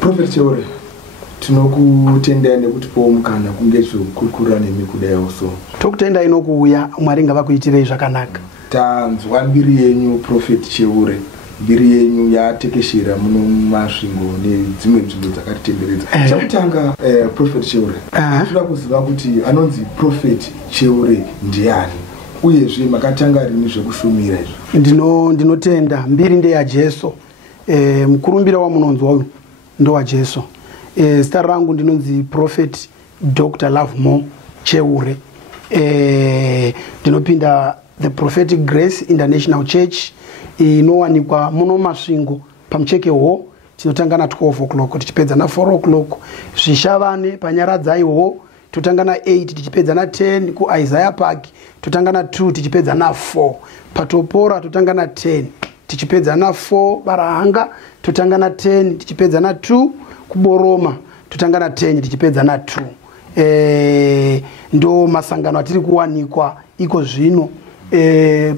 Prophet Chevure, tinokutenda nekutipawo mukana kunge zvokurukura nemi kudayo so. Tokutenda inokuuya Mwari ngavakuitirei zvakanaka. Tanzwa mbiri yenyu Prophet Chevure, mbiri yenyu yatekeshera muno Masvingo nedzimwe nzvimbo dzakatitenderedza. Chakutanga Prophet Chevure, tinoda kuziva kuti anonzi Prophet Chevure ndiani uyezve makatanga rini zvekushumira izvo. Ndinotenda mbiri ndeyaJesu. Mukurumbira wamunonzwa uyu ndowaJesu. Zita rangu ndinonzi Prophet Dr. Love Chevure. Ndinopinda the Prophetic Grace International Church inowanikwa muno Masvingo pamucheke ho. Tinotanga na 12 o'clock tichipedza na 4 o'clock. Zvishavane panyaradzai ho totanga na 8 tichipedza na 10 ku Isaiah Park totanga na 2 tichipedza na 4 patopora totanga na 10 tichipedza na 4 barahanga totanga na 10 tichipedza na 2 kuboroma totanga na 10 tichipedza na 2 ndo masangano atiri kuwanikwa iko zvino.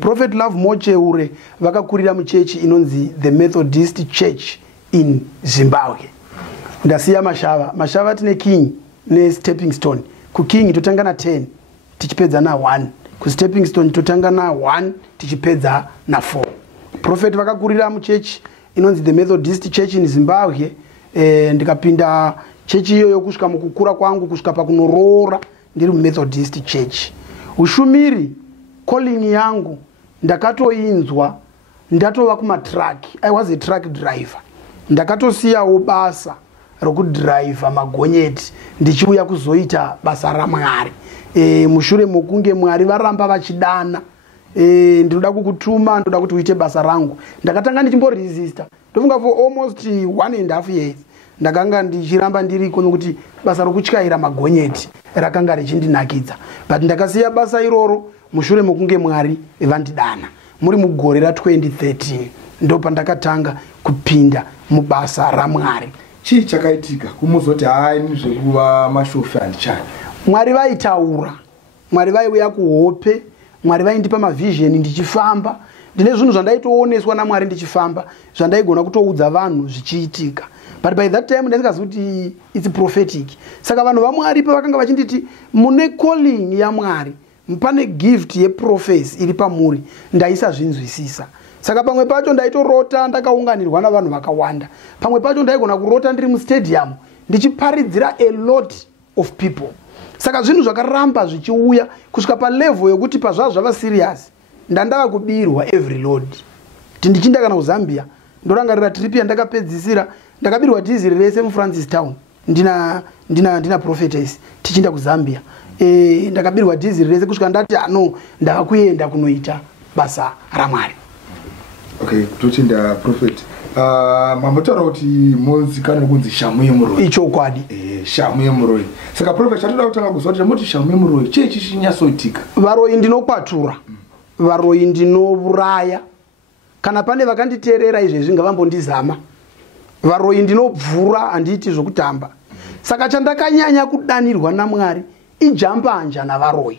Prophet Love Chevure vakakurira muchechi inonzi the Methodist Church in Zimbabwe. Ndasiya mashava tine King ne Stepping Stone. Ku King totanga na 10 tichipedza na 1 ku Stepping Stone totanga na 1 tichipedza na 4. Prophet vakakurira muchechi inonzi the Methodist Church in Zimbabwe. Ndikapinda chechi iyoyo kusvika mukukura kwangu kusvika pakunoroora ndiri Methodist Church. Ushumiri calling yangu ndakatoinzwa ndatova kumatrack. I was a truck driver. Ndakatosiyawo basa rokudrive magonyeti ndichiuya kuzoita basa raMwari. Mushure mokunge Mwari varamba vachidana ndinoda kukutuma, ndoda kuti uite basa rangu. Ndakatanga ndichimboresista. Ndofunga for almost 1.5 years ndakanga ndichiramba ndiriko nokuti basa rokutyaira magonyeti rakanga richindinakidza. But ndakasiya basa iroro mushure mokunge Mwari vandidana. Muri mugore ra2013 ndo pandakatanga kupinda mubasa raMwari. Chii chakaitika kumuzoti haini zvekuva mashofi handichani? Mwari vaitaura, Mwari vaiuya kuhope, Mwari vaindipa mavision ndichifamba. Ndine zvinhu zvandaitooneswa naMwari ndichifamba zvandaigona kutoudza vanhu zvichiitika. But by that time ndasingazivi kuti it's prophetic. Saka vanhu vaMwari pavakanga vachinditi mune calling yaMwari pane gift yeprofesi iri pamuri ndaisa zvinzwisisa. Saka pamwe pacho ndaitorota ndakaunganirwa navanhu vakawanda. Pamwe pacho ndaigona kurota ndiri mustadium ndichiparidzira a lot of people. Saka zvinhu zvakaramba zvichiuya kusvika palevel yokuti pazvazvo zvava serious ndandava kubirwa every load. Ndichinda kana kuZambia ndorangarira trip yandakapedzisira ndakabirwa dhiziri rese muFrancis Town ndina prophetess tichinda kuZambia. Ndakabirwa dhiziri rese kusvika ndati no ndava kuenda kunoita basa raMwari. Okay, tochinda Prophet. Mamotaura kuti monzikana kunzi shamu yemuroi. Ichokwadi. Shamu yemuroi. Saka Prophet chatoda kutanga kuzwa kuti moti shamu yemuroi chechi chinyatsoitika. Varoi ndinokwatura. Varoi ndinouraya. Kana pane vakanditeerera izvezvi ngavambondizama. Varoi ndinobvura handiti zvokutamba. Saka chandakanyanya kudanirwa naMwari ijambanja navaroi.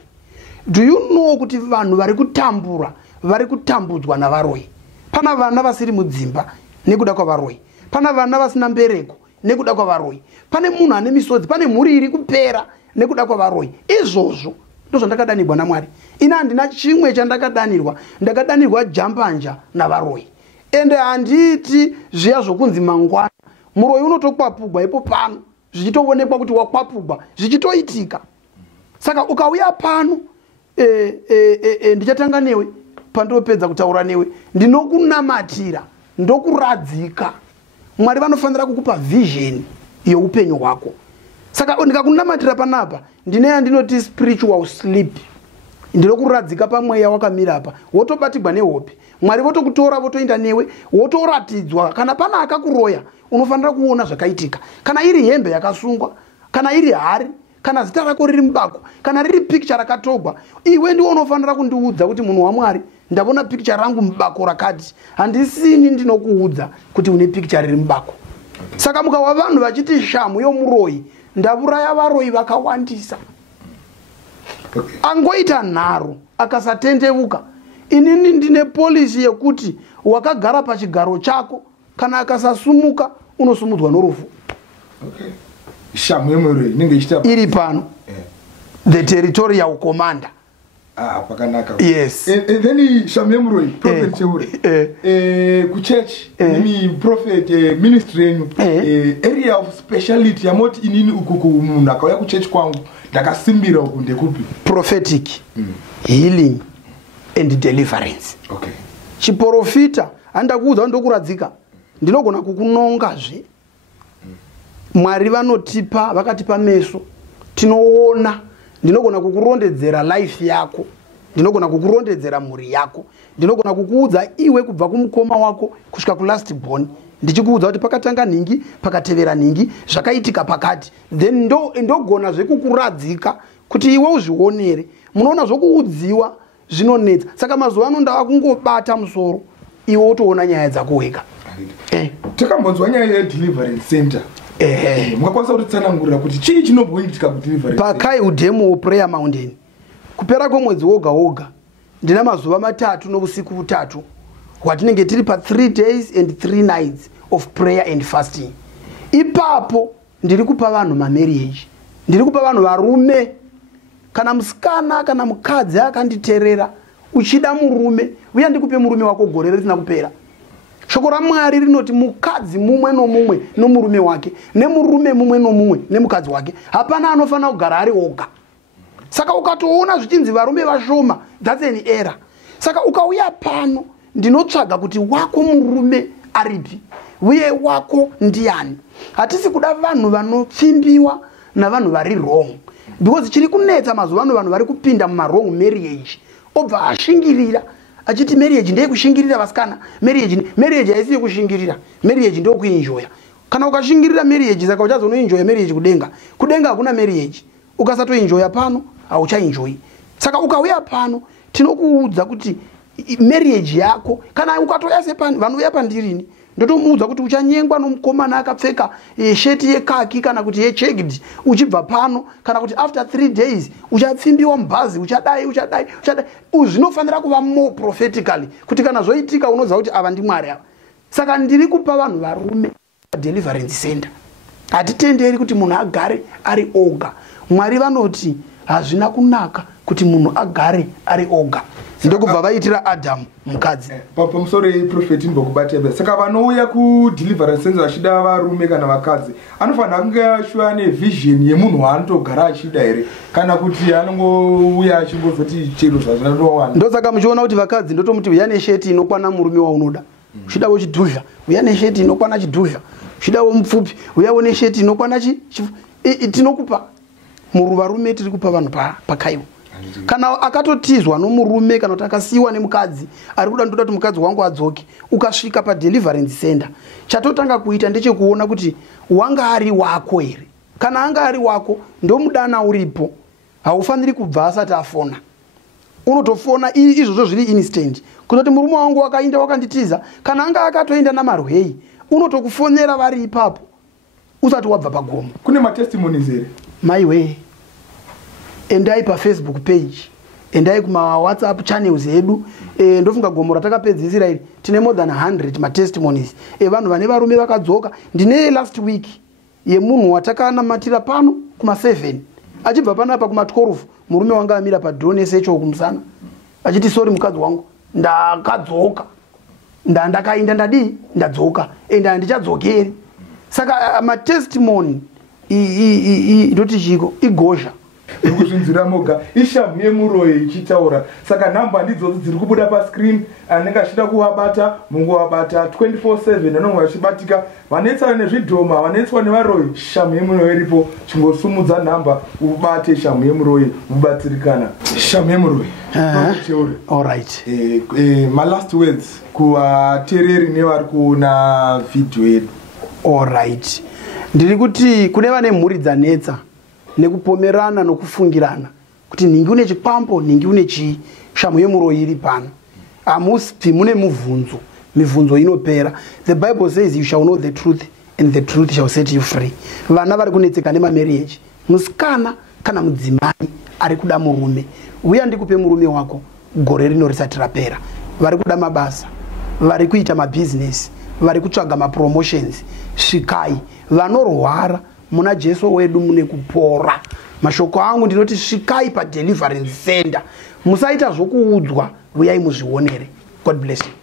Do you know kuti vanhu vari kutambura, vari kutambudzwa navaroi? Pana vana vasiri mudzimba nekuda kwavaroi. Pana vana vasina mbereko nekuda kwavaroi. Pane munhu ane misodzi, pane mhuri iri kupera nekuda kwavaroi. Izvozvo ndozvandakadanirwa naMwari. Ina handina chimwe chandakadanirwa, ndakadanirwa jambanja navaroi. Ende handiti zviya zvokunzi mangwana muroi unotokwapugwa ipo pano zvichitoonekwa kuti wakwapugwa zvichitoitika. Saka ukauya pano ndichatanga newe pandopedza kutaura newe ndinokunamatira ndokuradzika. Mwari vanofanira kukupa vision youpenyu hwako. Saka ndikakunamatira panapa ndine yandinoti spiritual sleep. Ndinokuradzika pamweya wakamira apa wotobatirwa nehope. Mwari votokutora votoenda newe wotoratidzwa kana pana akakuroya unofanira kuona zvakaitika. Kana iri hembe yakasungwa, kana iri hari, kana zita rako riri mubako, kana riri picture rakatogwa, iwe ndiwe unofanira kundiudza kuti munhu waMwari ndabona picture rangu mubako rakati. Handisini ndinokuudza kuti une picture riri mubako. Saka mukawa vanhu vachiti shamu yomuroi ndauraya varoi vakawandisa. Angoita nharo akasatendeuka. Inini ndine policy yekuti wakagara pachigaro chako kana akasasumuka unosumudzwa norufu. Okay. Shamu yemuroi inenge ichita iri pano. The territorial commander. Pakanaka. Yes. And then shamu yemuroi prophet Chevure. Ku church nimi prophet ministry area of speciality yamoti inini ukuku munhu akauya ku church kwangu ndakasimbira uku ndekupi? Prophetic healing and deliverance. Okay. Chiprofita andakuudza ndokuradzika ndinogona kukunongazve. Mwari vanotipa vakatipa meso tinoona. Ndinogona kukurondedzera life yako, ndinogona kukurondedzera mhuri yako, ndinogona kukuudza iwe kubva kumukoma wako kusvika kulast born, ndichikuudza kuti pakatanga nhingi pakatevera nhingi zvakaitika pakati, then ndogona zvekukuradzika kuti iwe uzvionere. Munoona zvokuudziwa zvinonetsa, saka mazuva ano ndava kungobata musoro iwe wotoona nyaya dzako wega. Takambonzwa nyaya yedeliverance center. Mwakwanisa kutitsanangurira kuti chii chinobvoitika kudeliverance pakaiudhemo prayer mountain. Kupera kwemwedzi woga woga ndina mazuva 3 nousiku 3 hwatinenge tiri pa 3 days and 3 nights of prayer and fasting. Ipapo ndiri kupa vanhu mamarriage, ndiri kupa vanhu varume. Kana musikana kana mukadzi akanditerera uchida murume uya ndikupe murume wako gore risina kupera. Shoko raMwari rinoti mukadzi mumwe nomumwe nomurume wake, nemurume mumwe nomumwe nemukadzi wake. Hapana anofana kugara ari oga. Saka ukatoona zvichinzi varume vashoma, that's an error. Saka ukauya pano ndinotsvaga kuti wako murume aripi uye wako ndiani. Hatisi kuda vanhu vanopfimbiwa navanhu vari wrong, because chiri kunetsa mazuva ano vanhu vari kupinda muma wrong marriage obva ashingirira achiti marriage ndeye kushingirira vasikana, marriage haisi yekushingirira, marriage ndeye kuenjoya. Kana ukashingirira marriage saka uchazonoenjoya marriage kudenga. Kudenga hakuna marriage. Ukasatoenjoya pano hauchaenjoyi. Saka ukauya pano tinokuudza kuti marriage yako kana ukatoya sepani vanhu uya pandirini ndotomuudza kuti uchanyengwa nomukomana akapfeka sheti yekaki kana kuti yechecked uchibva pano, kana kuti after 3 days uchapfimbiwa mubhazi uchadai. Zvinofanira kuva more prophetically kuti kana zvoitika unoziva kuti ava ndiMwari ava. Saka ndiri kupa vanhu varume deliverance center. Hatitenderi kuti munhu agare ari oga. Mwari vanoti hazvina kunaka kuti munhu agare ari oga. Ndokubva vaitira Adam mukadzi. Pamusoro yeprofeti ndokubata. Saka vanouya kudeliverance center vachida varume kana vakadzi anofanira kunge ashuva nevision yemunhu waanotogara achida here kana kuti anongouya achingozoti chero zvazvinatowana. Ndosaka muchiona kuti vakadzi ndotomuti uya nesheti inokwana murume waunoda. Uchidawo chidhuzha uya nesheti inokwana chidhuzha. Uchidawo mupfupi uyawo nesheti inokwana tinokupa muruvarume tiri kupa vanhu pakaiwa. Kana akatotizwa nomurume kana kuti akasiyiwa nemukadzi ari kuda ndoda kuti mukadzi wangu adzoke, ukasvika padeliverance center chatotanga kuita ndechekuona kuti wanga ari wako here. Kana anga ari wako ndomudana uripo, haufaniri kubva asati afona. Unotofona izvozvo zviri instant kuti murume wangu wakainda wakanditiza. Kana anga akatoenda namarwei unotokufonera vari ipapo usati wabva pagomo. Kune matestimonies here my way. Endai pa Facebook page, endai kuma WhatsApp channels edu. Ndofunga gomo ratakapedzisira iri tine more than 100 matestimonies evanhu vane varume vakadzoka. Ndine last week yemunhu watakanamatira pano kuma 7 achibva panapa kuma 12 murume wanga amira padhone secho kumusana achiti sorry mukadzi wangu ndakadzoka ndakainda ndadzoka ende handichadzokeri. Saka matestimony ndoti chiko igozha kuzvinzira moga ishamu yemuroi ichitaura. Saka nhamba ndidzodzo dziri kubuda pascreen. Anenge achida kuvabata munguvabata 24/7 anonge vachibatika. Vanetsana nezvidhoma vanetswa nevaroi shamu yemuroi iripo. Chingosumudza nhamba ubate shamu yemuroi ubatsirikana. Shamu yemuroi alright. My last words kuvateereri nevari kuona video yedu. Alright, ndiri kuti kune vane mhuri dzanetsa nekupomerana nokufungirana kuti ningi une chikwambo ningi une chii. Shamu yemuroi iri pano. Hamuspi mune mibvunzo inopera. The Bible says you shall know the truth and the truth shall set you free. Vana vari kunetseka nemamarriage, musikana kana mudzimai ari kuda murume, uya ndikupe murume wako gore rino risati rapera. Vari kuda mabasa, vari kuita mabusiness, vari kutsvaga mapromotions, svikai. Vanorwara muna Jesu wedu mune kupora. Mashoko angu ndinoti svikai pa deliverance center. Musaita zvokuudzwa, uyai muzvionere. God bless you.